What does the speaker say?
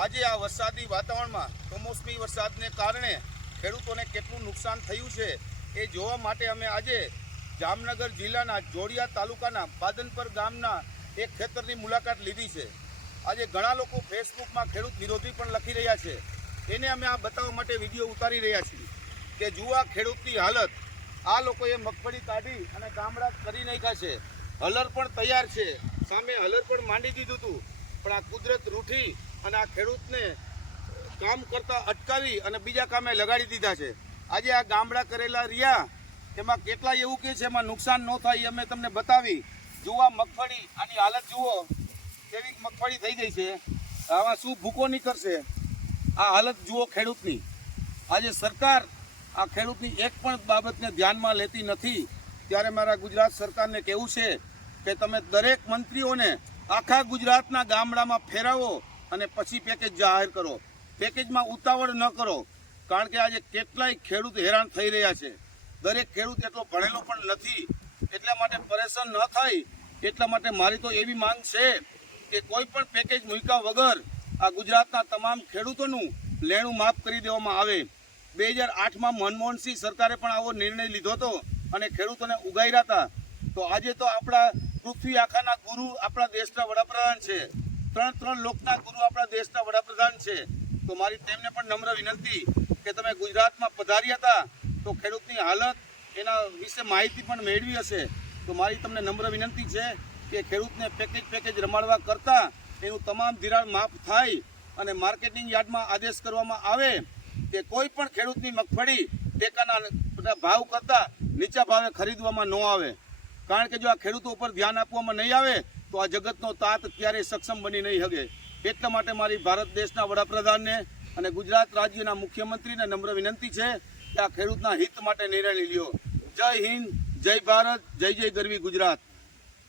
આજે આ વરસાદી વાતાવરણમાં કમોસમી વરસાદને કારણે ખેડૂતોને કેટલું નુકસાન થયું છે એ જોવા માટે અમે આજે જામનગર જિલ્લાના જોડિયા તાલુકાના બાદનપર ગામના એક ખેતરની મુલાકાત લીધી છે। આજે ઘણા લોકો ફેસબુકમાં ખેડૂત વિરોધી પણ લખી રહ્યા છે, એને અમે આ બતાવવા માટે વિડીયો ઉતારી રહ્યા છીએ કે જુઓ આ ખેડૂતની હાલત। આ લોકોએ મગફળી કાઢી અને ગામડા કરી નાખ્યા છે, હલર પણ તૈયાર છે, સામે હલર પણ માંડી દીધું હતું, પણ આ કુદરત રૂઠી અને આ ખેડૂતને કામ કરતા અટકાવી અને બીજા કામે લગાડી દીધા છે। આજે આ ગામડા કરેલા રહ્યા એમાં કેટલા એવું કે છે એમાં નુકસાન ન થાય અમે તમને બતાવી। જુઓ મગફળી, આની હાલત જુઓ કેવી મગફળી થઈ ગઈ છે, આમાં શું ભૂકો નીકળશે। આ હાલત જુઓ ખેડૂતની। આજે સરકાર આ ખેડૂતની એક પણ બાબતને ધ્યાનમાં લેતી નથી, ત્યારે મારા ગુજરાત સરકારને કહેવું છે કે તમે દરેક મંત્રીઓને આખા ગુજરાતના ગામડામાં ફેરવો અને પછી પેકેજ જાહેર કરો। પેકેજમાં ઉતાવળ ન કરો, કારણ કે આજે કેટલાય ખેડૂત હેરાન થઈ રહ્યા છે। દરેક ખેડૂત એટલો ભણેલો પણ નથી, એટલા માટે પરેશાન ન થાય। એટલા માટે મારી તો એવી માંગ છે કે કોઈ પણ પેકેજ મૂક્યા વગર આ ગુજરાતના તમામ ખેડૂતોનું લેણું માફ કરી દેવામાં આવે। 2008માં મનમોહનસિંહ સરકારે પણ આવો નિર્ણય લીધો હતો અને ખેડૂતોને ઉગાર્યા હતા। તો આજે તો આપણા પૃથ્વી આખાના ગુરુ આપણા દેશના વડાપ્રધાન છે, ત્રણ લોકના ગુરુ આપણા દેશના વડાપ્રધાન છે। તો મારી તેમને પણ નમ્ર વિનંતી કે તમે ગુજરાતમાં પધાર્યા હતા તો ખેડૂતની હાલત એના વિશે માહિતી પણ મેળવી હશે। તો મારી તમને નમ્ર વિનંતી છે કે ખેડૂતને પેકેજ રમાડવા કરતાં એનું તમામ ધિરાણ માફ થાય અને માર્કેટિંગ યાર્ડમાં આદેશ કરવામાં આવે કે કોઈ પણ ખેડૂતની મગફળી ટેકાના ભાવ કરતાં નીચા ભાવે ખરીદવામાં ન આવે, કારણ કે જો આ ખેડૂતો ઉપર ધ્યાન આપવામાં નહીં આવે તો આ જગતનો તાત ક્યારેય સક્ષમ બની નહીં શકે। એટલા માટે મારી ભારત દેશના વડાપ્રધાનને અને ગુજરાત રાજ્યના મુખ્યમંત્રીને નમ્ર વિનંતી છે કે આ ખેડૂતના હિત માટે નિર્ણય લ્યો। જય હિન્દ, જય ભારત, જય જય ગરવી ગુજરાત।